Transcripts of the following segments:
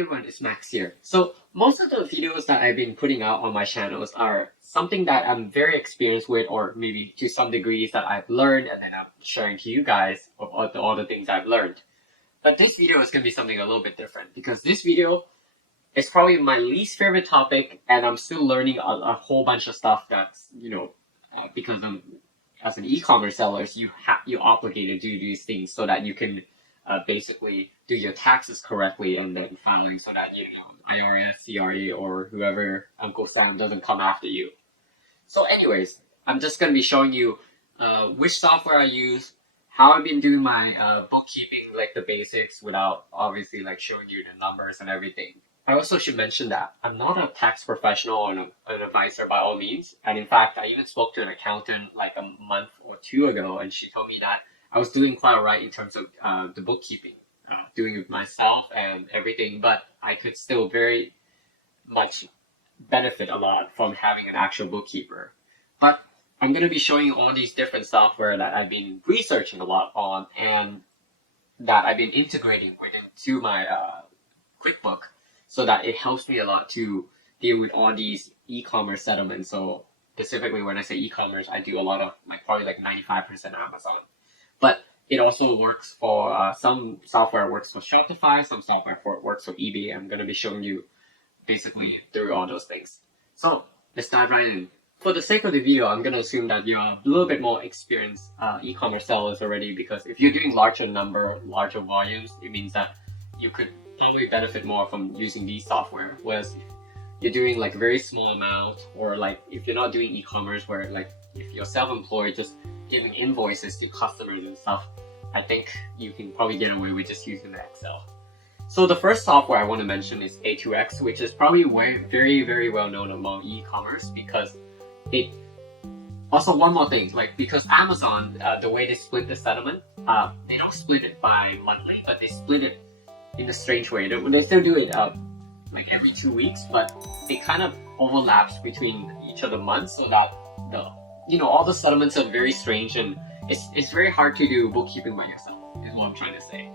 Everyone, it's Max here. So most of the videos that I've been putting out on my channels are something that I'm very experienced with, or maybe to some degrees that I've learned, and then I'm sharing to you guys of all the things I've learned. But this video is going to be something a little bit different because this video is probably my least favorite topic, and I'm still learning a whole bunch of stuff that's, because I'm, as an e-commerce seller, you're obligated to do these things so that you can basically do your taxes correctly and then filing so that IRS, CRE, or whoever Uncle Sam doesn't come after you. So anyways, I'm just going to be showing you which software I use, how I've been doing my bookkeeping, like the basics, without obviously like showing you the numbers and everything. I also should mention that I'm not a tax professional or an advisor by all means. And in fact, I even spoke to an accountant like a month or two ago, and she told me that I was doing quite all right in terms of the bookkeeping, doing it myself and everything, but I could still very much benefit a lot from having an actual bookkeeper. But I'm going to be showing you all these different software that I've been researching a lot on and that I've been integrating into my Quickbook, so that it helps me a lot to deal with all these e-commerce settlements. So specifically when I say e-commerce, I do a lot of probably like 95% Amazon. But it also works for some software works for Shopify, some software works for eBay. I'm going to be showing you basically through all those things. So let's dive right in. For the sake of the video, I'm going to assume that you're a little bit more experienced e-commerce sellers already, because if you're doing larger volumes, it means that you could probably benefit more from using these software. Whereas if you're doing like very small amount, or like if you're not doing e-commerce where like if you're self-employed, just giving invoices to customers and stuff, I think you can probably get away with just using the Excel. So the first software I want to mention is A2X, which is probably very, very well known among e-commerce, because it also, one more thing, like because Amazon, the way they split the settlement, they don't split it by monthly, but they split it in a strange way. They still do it like every 2 weeks, but it kind of overlaps between each of the months, so that all the settlements are very strange, and it's very hard to do bookkeeping by yourself, is what I'm trying to say.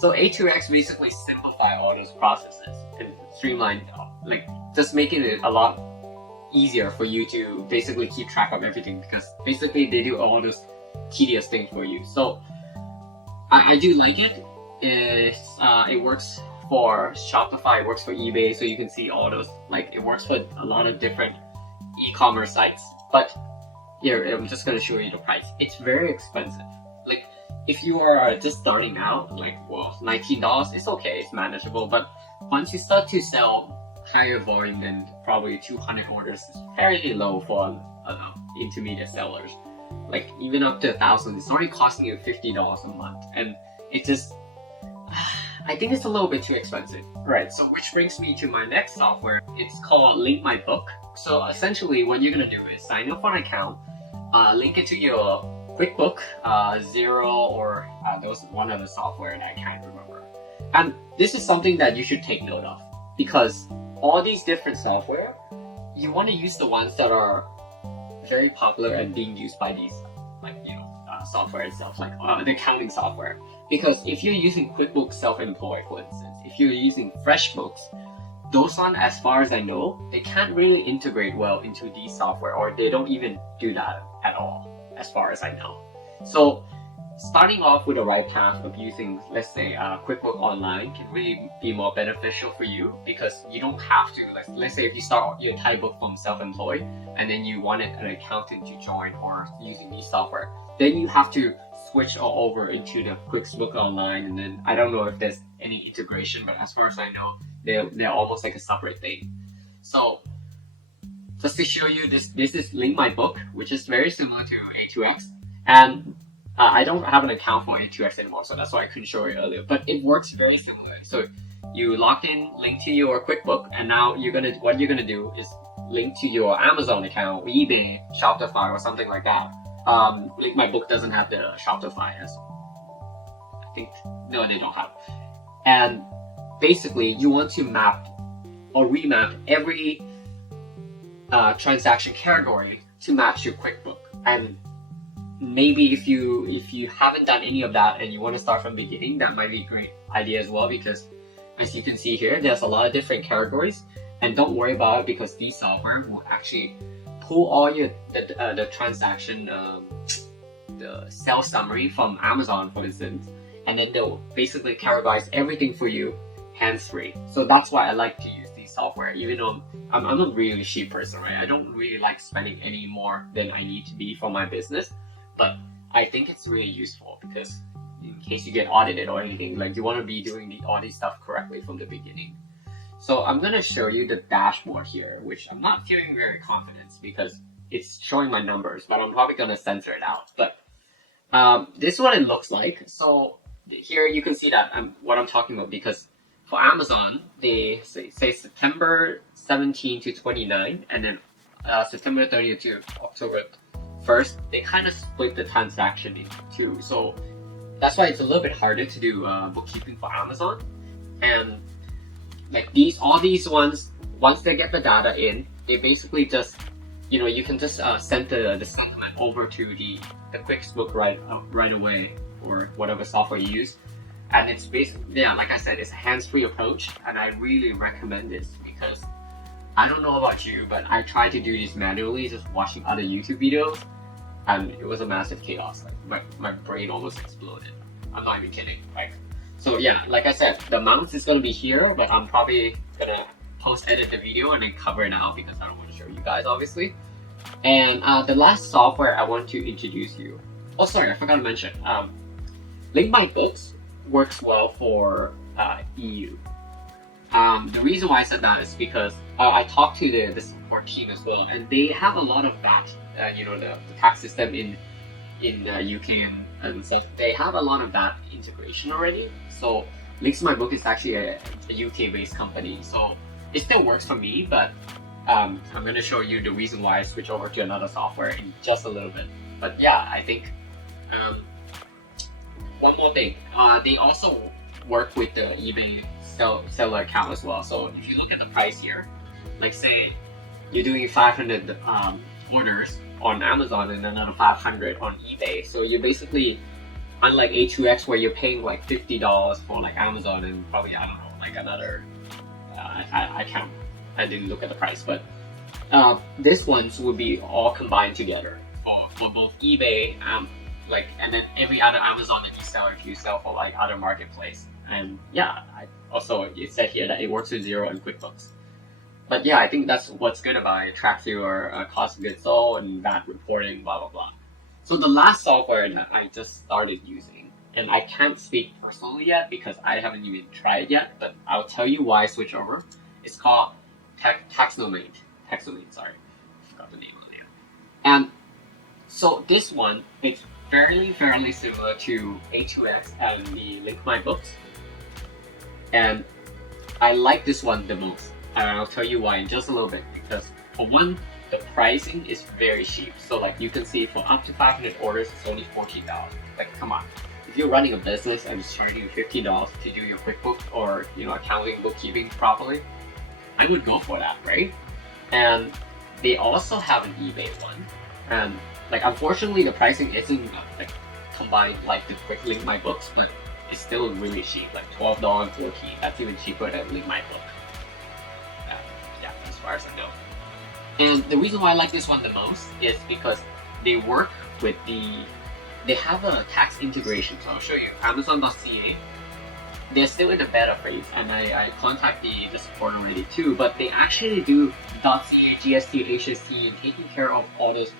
So A2X basically simplify all those processes and streamline, like just making it a lot easier for you to basically keep track of everything, because basically they do all those tedious things for you. So I do like it. It works for Shopify, it works for eBay, so you can see all those, like it works for a lot of different e-commerce sites. But here, I'm just going to show you the price. It's very expensive. Like if you are just starting out, like, well, $19, it's okay, it's manageable. But once you start to sell higher volume than probably 200 orders, is fairly low for intermediate sellers. Like even up to 1,000, it's already costing you $50 a month, and it just, I think it's a little bit too expensive. Right, so which brings me to my next software. It's called Link My Book. So essentially what you're gonna do is sign up for an account, link it to your Quickbook, Xero, or there was one other software that I can't remember. And this is something that you should take note of, because all these different software, you want to use the ones that are very popular and being used by these, software itself, like the accounting software. Because if you're using QuickBooks Self-Employed, for instance, if you're using FreshBooks, those ones, as far as I know, they can't really integrate well into these software, or they don't even do that at all, as far as I know. So starting off with the right path of using, let's say, QuickBooks Online can really be more beneficial for you, because you don't have to, let's say if you start your entire book from self-employed and then you wanted an accountant to join or using these software, then you have to switch all over into the QuickBooks Online, and then I don't know if there's any integration, but as far as I know, they're almost like a separate thing. So just to show you, this is Link My Book, which is very similar to A2X, and I don't have an account for A2X anymore, so that's why I couldn't show you earlier, but it works very similar. So you log in, link to your Quickbook, and now what you're gonna do is link to your Amazon account, eBay, Shopify, or something like that. Link My Book doesn't have the Shopify, I think, no, they don't have. And basically, you want to map or remap every transaction category to match your Quickbook. And maybe if you haven't done any of that and you want to start from the beginning, that might be a great idea as well, because as you can see here, there's a lot of different categories, and don't worry about it because these software will actually pull all the transaction, the sales summary from Amazon, for instance, and then they'll basically categorize everything for you hands-free. So that's why I like to use these software, even though I'm a really cheap person, right? I don't really like spending any more than I need to be for my business, but I think it's really useful because in case you get audited or anything, like you want to be doing all these stuff correctly from the beginning. So I'm going to show you the dashboard here, which I'm not feeling very confident because it's showing my numbers, but I'm probably going to censor it out. But this is what it looks like. So here you can see that what I'm talking about, because for Amazon, they say September 17 to 29, and then September 30th to October 1st, they kind of split the transaction into two. So that's why it's a little bit harder to do bookkeeping for Amazon. And like all these ones, once they get the data in, they basically just, you can just send the supplement over to the Quickbook right away, or whatever software you use. And it's basically, yeah, like I said, it's a hands-free approach, and I really recommend this because I don't know about you, but I tried to do this manually, just watching other YouTube videos, and it was a massive chaos. Like my brain almost exploded. I'm not even kidding. So yeah, like I said, the amounts is gonna be here, but I'm probably gonna post-edit the video and then cover it out because I don't want to show you guys, obviously. And the last software I want to introduce you. Oh, sorry, I forgot to mention. Link My Books works well for EU. The reason why I said that is because I talked to the support team as well, and they have a lot of that, the tax system in UK, and so they have a lot of that integration already. So Links My Book is actually a UK-based company, so it still works for me, but I'm going to show you the reason why I switch over to another software in just a little bit. But yeah, I think one more thing, they also work with the eBay seller account as well. So if you look at the price here, like say you're doing 500 orders on Amazon and another 500 on eBay, so you're basically, unlike A2X where you're paying like $50 for like Amazon and probably, I don't know, like another I didn't look at the price, but this ones would be all combined together for both eBay, and then every other Amazon that you sell, if you sell for like other marketplace. And yeah, also it said here that it works with Xero and QuickBooks. But yeah, I think that's what's good about it. It tracks your cost of goods sold and VAT reporting, blah blah blah. So the last software that I just started using, and I can't speak personally yet because I haven't even tried it yet, but I'll tell you why I switched over. It's called Taxonomate. Sorry, I forgot the name of it. And so this one, it's fairly similar to A2X and the Link My Books, and I like this one the most, and I'll tell you why in just a little bit. Because for one, the pricing is very cheap. So like you can see, for up to 500 orders, it's only $14. Like, come on, if you're running a business and it's charging you $15 to do your QuickBook or accounting, bookkeeping properly, I would go for that, right? And they also have an eBay one, and like unfortunately the pricing isn't like combined like the Quick Link My Books, but it's still really cheap, like $12, $14. That's even cheaper than Link My Book. Yeah, as far as I know. And the reason why I like this one the most is because they work with they have a tax integration. So I'll show you Amazon.ca. They're still in the beta phase, and I contact the support already too, but they actually do .ca, GST, HST, and taking care of all those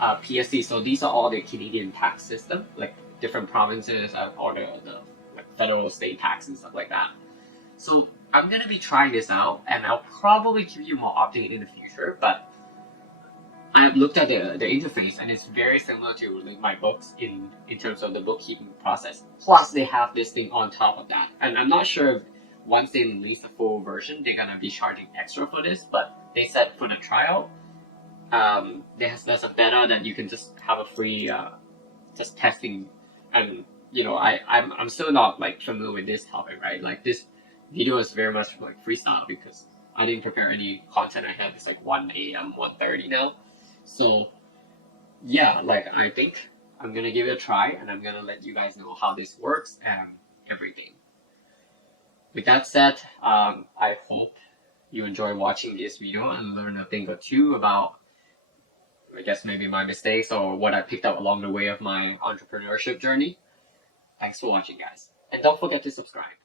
PSC. So these are all the Canadian tax system, like different provinces, all the like federal, state tax and stuff like that. So I'm gonna be trying this out, and I'll probably give you more update in the future, but I've looked at the interface, and it's very similar to Link My Books in terms of the bookkeeping process. Plus, they have this thing on top of that. And I'm not sure if once they release the full version, they're going to be charging extra for this, but they said for the trial, there's a beta that you can just have a free just testing. And, I'm still not like familiar with this topic, right? Like this video is very much like freestyle because I didn't prepare any content ahead. It's like 1 a.m., 1:30 now. So yeah, like I think I'm gonna give it a try, and I'm gonna let you guys know how this works and everything. with that said, I hope you enjoy watching this video and learn a thing or two about, I guess, maybe my mistakes or what I picked up along the way of my entrepreneurship journey. Thanks for watching, guys. And don't forget to subscribe.